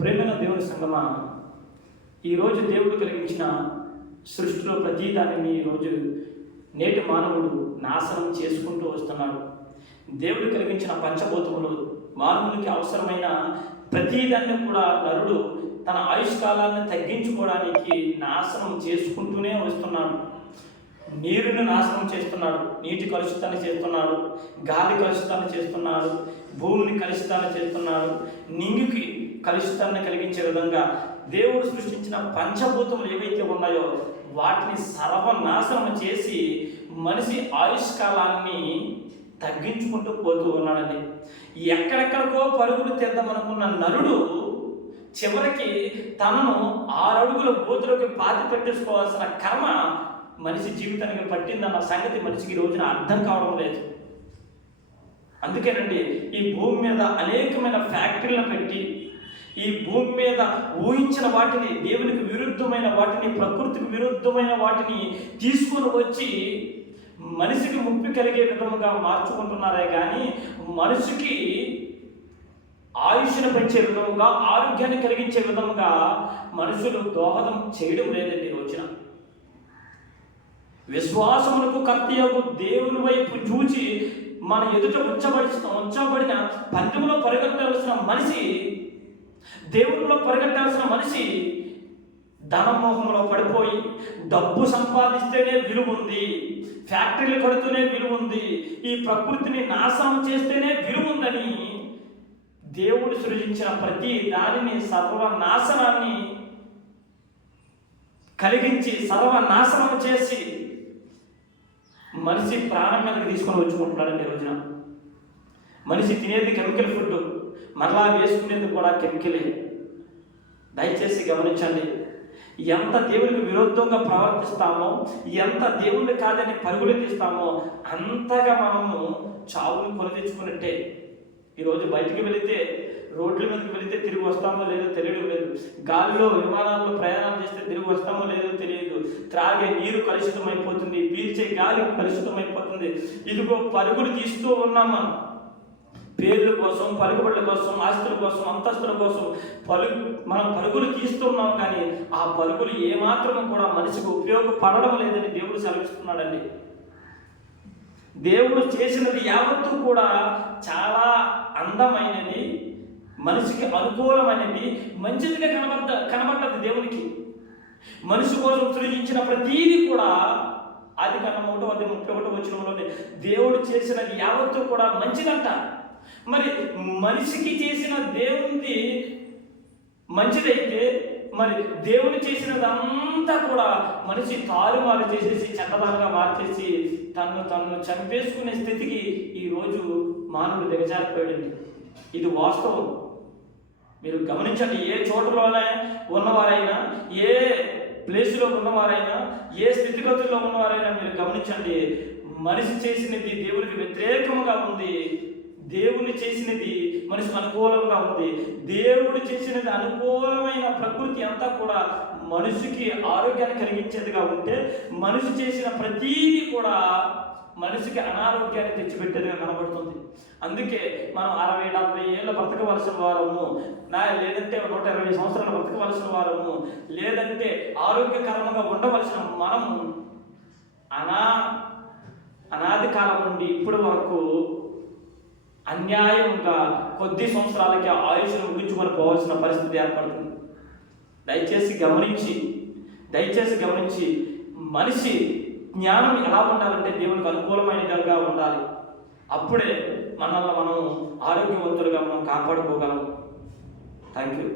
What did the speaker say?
ప్రేమైన దేవుని సంగమా, ఈరోజు దేవుడు కలిగించిన సృష్టిలో ప్రతి దానిని ఈరోజు నేటి మానవుడు నాశనం చేసుకుంటూ వస్తున్నాడు. దేవుడు కలిగించిన పంచభూతములు, మానవునికి అవసరమైన ప్రతిదాన్ని కూడా నరుడు తన ఆయుష్కాలాన్ని తగ్గించుకోవడానికి నాశనం చేసుకుంటూనే వస్తున్నాడు. నీరుని నాశనం చేస్తున్నాడు, నీటి కలుషితాన్ని చేస్తున్నాడు, గాలి కలుషితాన్ని చేస్తున్నాడు, భూమిని కలుషితాన్ని చేస్తున్నాడు, నింగికి కలుషితాన్ని కలిగించే విధంగా దేవుడు సృష్టించిన పంచభూతములు ఏవైతే ఉన్నాయో వాటిని సర్వనాశనం చేసి మనిషి ఆయుష్కాలాన్ని తగ్గించుకుంటూ పోతూ ఉన్నాడండి. ఎక్కడెక్కడికో పరుగులు తెద్దామనుకున్న నరుడు చివరికి తనను 6 అడుగుల గోతులోకి పాతి పెట్టేసుకోవాల్సిన కర్మ మనిషి జీవితానికి పట్టిందన్న సంగతి మనిషికి ఈ రోజున అర్థం కావడం లేదు. అందుకేనండి ఈ భూమి మీద అనేకమైన ఫ్యాక్టరీలను పెట్టి ఈ భూమి మీద ఊహించిన వాటిని, దేవునికి విరుద్ధమైన వాటిని, ప్రకృతికి విరుద్ధమైన వాటిని తీసుకొని వచ్చి మనిషికి ముప్పి కలిగే విధముగా మార్చుకుంటున్నారే కానీ మనిషికి ఆయుష్ను పెంచే విధముగా, ఆరోగ్యాన్ని కలిగించే విధముగా మనుషులు దోహదం చేయడం లేదండి. ఈ రోజున విశ్వాసములకు కర్తయగు దేవుని వైపు చూచి మన ఎదుట ఉంచబడిన పందెంలో పరిగెట్టాల్సిన మనిషి, దేవునిలో పరిగెట్టాల్సిన మనిషి ధనమోహంలో పడిపోయి డబ్బు సంపాదిస్తేనే విలువ ఉంది, ఫ్యాక్టరీలు కడుతూనే విలువ ఉంది, ఈ ప్రకృతిని నాశనం చేస్తేనే విలువ ఉందని దేవుడు సృజించిన ప్రతి దానిని సర్వనాశనాన్ని కలిగించి సర్వనాశనం చేసి మనిషి ప్రాణం మీదకి తీసుకొని వచ్చుకుంటున్నాడండి. ఈ రోజున మనిషి తినేది కెమికల్ ఫుడ్, మరలా వేసుకునేది కూడా కెమికలే. దయచేసి గమనించండి, ఎంత దేవునికి విరుద్ధంగా ప్రవర్తిస్తామో, ఎంత దేవుణ్ణి కాదని పరుగులు తీస్తామో అంతగా మనము చావుని కొని తెచ్చుకున్నట్టే. ఈరోజు బయటికి వెళితే, రోడ్ల మీదకి వెళితే తిరిగి వస్తామో లేదో తెలియడం లేదు, గాలిలో విమానాల్లో ప్రయాణం చేస్తే తిరిగి వస్తామో లేదో తెలియదు, త్రాగే నీరు కలుషితమైపోతుంది, పీల్చే గాలి కలుషితమైపోతుంది. ఇదిగో పరుగులు తీస్తూ ఉన్నాం మనం, పేర్ల కోసం, పలుకుబడుల కోసం, ఆస్తుల కోసం, అంతస్తుల కోసం మనం పరుగులు తీస్తున్నాం. కానీ ఆ పరుగులు ఏమాత్రం కూడా మనిషికి ఉపయోగపడడం లేదని దేవుడు సెలవిస్తున్నాడండి. దేవుడు చేసినది యావత్తు కూడా చాలా అందమైనది, మనిషికి అనుకూలమైనది, మంచిదిగా కనబడ్డది దేవునికి. మనిషి కోసం సృజించిన ప్రతీది కూడా ఆదికాండం 1:31 వచనంలోనే దేవుడు చేసినది యావత్తు కూడా మంచిదంట. మరి మనిషికి చేసిన దేవునిది మంచిదైతే మరి దేవుని చేసినదంతా కూడా మనిషి తారుమారు చేసేసి చెడ్డదానిగా మార్చేసి తన్ను చంపేసుకునే స్థితికి ఈరోజు మానవుడు దిగజారిపోయాడండి. ఇది వాస్తవం. మీరు గమనించండి, ఏ చోటులోనే ఉన్నవారైనా, ఏ ప్లేసులో ఉన్నవారైనా, ఏ స్థితిగతుల్లో ఉన్నవారైనా మీరు గమనించండి, మనిషి చేసినది దేవునికి వ్యతిరేకంగా ఉంది, దేవుని చేసినది మనిషికి అనుకూలంగా ఉంది. దేవుడు చేసినది అనుకూలమైన ప్రకృతి అంతా కూడా మనిషికి ఆరోగ్యాన్ని కలిగించేదిగా ఉంటే, మనిషి చేసిన ప్రతీది కూడా మనిషికి అనారోగ్యాన్ని తెచ్చిపెట్టేదిగా కనబడుతుంది. అందుకే మనం 60-70 ఏళ్ళ బ్రతకవలసిన వారము, లేదంటే 120 సంవత్సరాలు బ్రతకవలసిన వారము, లేదంటే ఆరోగ్యకరంగా ఉండవలసిన మనము అనాది కాలం నుండి ఇప్పటి వరకు అన్యాయంగా కొద్ది సంవత్సరాలకి ఆయుష్ను ముగించుకొని పోవాల్సిన పరిస్థితి ఏర్పడుతుంది. దయచేసి గమనించి మనిషి జ్ఞానం ఎలా ఉండాలంటే దేవునికి అనుకూలమైనదిగా ఉండాలి. అప్పుడే మనల్ని మనం ఆరోగ్యవంతులుగా మనం కాపాడుకోగలం. Thank you.